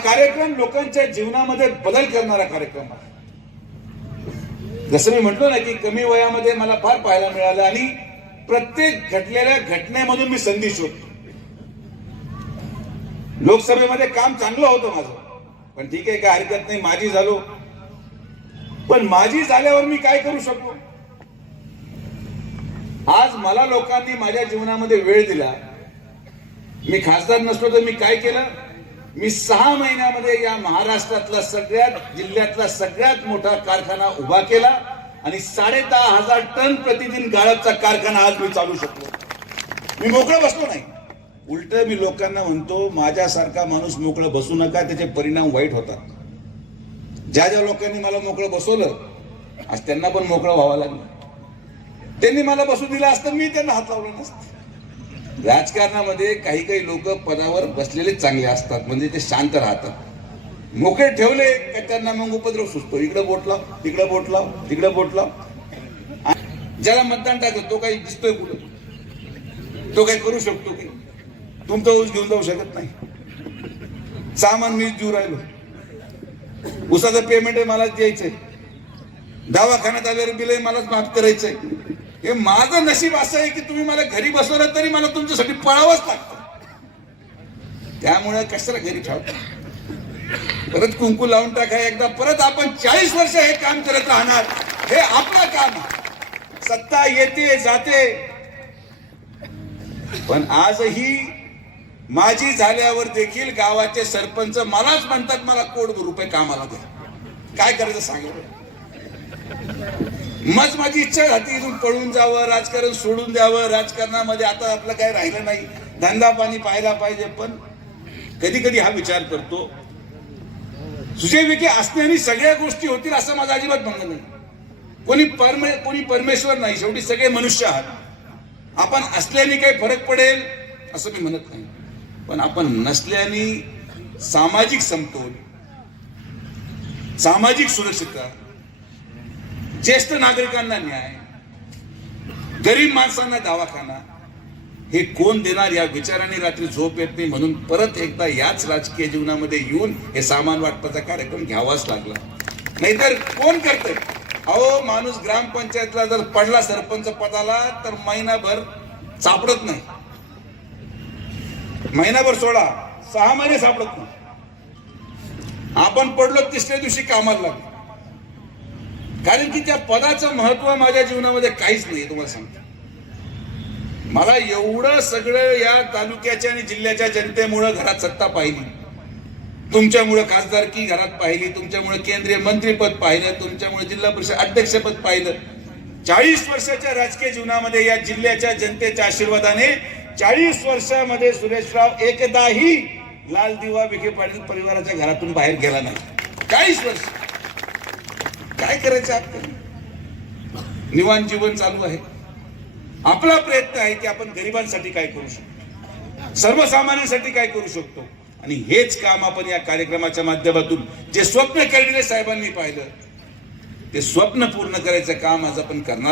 कार्यक्रम लोकांच्या जीवनामध्ये बदल करणारा कार्यक्रम आहे. जसं मी म्हटलो ना की कमी वयामध्ये मला फार पाहायला मिळालं आणि प्रत्येक घडलेल्या घटनेमधून मी संधी शोधतो. लोकसभेमध्ये काम चांगलं होतं माझं, पण ठीक आहे, काय हरकत नाही, माजी झालो. पण माजी झाल्यावर मी काय करू शकलो? आज मला लोकांनी माझ्या जीवनामध्ये वेळ दिला. मी खासदार नसलो तर मी काय केलं? मी 6 महिन्यामध्ये या महाराष्ट्रातला सगळ्यात जिल्ह्यातला सगळ्यात मोठा कारखाना उभा केला आणि 10,500 टन प्रतिदिन गाळपचा कारखाना आज मी चालू शकलो. मी मोकळं बसलो नाही. उलट मी लोकांना म्हणतो, माझ्यासारखा माणूस मोकळं बसू नका, त्याचे परिणाम वाईट होतात. ज्या ज्या लोकांनी मला मोकळं बसवलं आज त्यांना पण मोकळं व्हावं लागलं. त्यांनी मला बसू दिलं असतं, मी त्यांना हात लावला नसतं. राजकारणामध्ये काही काही लोक पदावर बसलेले चांगले असतात, म्हणजे ते शांत राहतात. मोकळे ठेवले का त्यांना मग उपद्रव सुचतो. इकडे बोट लाव, तिकडे बोट लाव, तिकडे बोट लाव. ज्याला मतदान टाकत तो काही दिसतोय कुठं? तो काही करू शकतो की? तुमचा ऊस घेऊन जाऊ शकत नाही. सामान मीच देऊ राहिलो. ऊसाचं पेमेंट आहे मलाच द्यायचंय. दवाखान्यात आल्यावर बिल मलाच माफ करायचंय. हे माझं नशीब असं आहे की तुम्ही मला घरी बसवलं तरी मला तुमच्यासाठी पळावंच लागतं. त्यामुळे कशाला घरी ठेवता? परत कुंकू लावून टाका एकदा. परत आपण 40 वर्ष हे काम करत राहणार. हे आपलं काम आहे. सत्ता येते जाते, पण आजही माझी झाल्यावर देखील गावाचे सरपंच मलाच म्हणतात, मला कोटी रुपये कामाला द्या. काय करायचं सांगा. मग माझी इच्छा झाली इथून पळून जावं, राजकारण सोडून द्यावं. राजकारणामध्ये आता आपलं काय राहिलं नाही, धंदा पाणी पाहायला पाहिजे. पण कधी कधी हा विचार करतो, सुजय विखे असण्याने सगळ्या गोष्टी होतील असं माझं अजिबात म्हणणं नाही. कोणी परमेश्वर नाही, शेवटी सगळे मनुष्य आहात. आपण असल्याने काही फरक पडेल असं मी म्हणत नाही, पण आपण नसल्याने सामाजिक समतोल, सामाजिक सुरक्षितता, ज्येष्ठ नागरिकांना न्याय, गरीब माणसांना दवाखाना, हे कोण देणार या विचाराने रात्री झोप येत नाही. म्हणून परत एकदा याच राजकीय जीवनामध्ये येऊन हे सामान वाटपाचा कार्यक्रम घ्यावाच लागला. नाहीतर कोण करतंय? अहो, माणूस ग्रामपंचायतला जर पडला सरपंच पदाला तर महिनाभर सापडत नाही. महिनाभर सोडा, 6 महिने सापडत नाही. आपण पडलो 3ऱ्या दिवशी कामाला लागलो. कारण की त्या पदाचं महत्व माझ्या जीवनामध्ये काहीच नाही. तुम्हाला सांगतो, मला एवढं सगळं या तालुक्याच्या आणि जिल्ह्याच्या जनतेमुळे घरात सत्ता पाहिली, तुमच्यामुळे खासदारकी घरात पाहिली, तुमच्यामुळे केंद्रीय मंत्रीपद पाहिलं, तुमच्यामुळे जिल्हा परिषद अध्यक्षपद पाहिलं. 40 वर्षाच्या राजकीय जीवनामध्ये या जिल्ह्याच्या जनतेच्या आशीर्वादाने 40 वर्षामध्ये सुरेशराव एकदाही लाल दिवा विखे पाटील परिवाराच्या घरातून बाहेर गेला नाही. 40 वर्ष काय करायचं आपल्याला? निवांत जीवन चालू आहे. आपला प्रयत्न आहे की आपण गरिबांसाठी काय करू शकतो, सर्वसामान्यांसाठी काय करू शकतो. आणि हेच काम आपण या कार्यक्रमाच्या माध्यमातून जे स्वप्न कर्डिले साहेबांनी पाहिलं ते स्वप्न पूर्ण करायचं काम आज आपण करणार.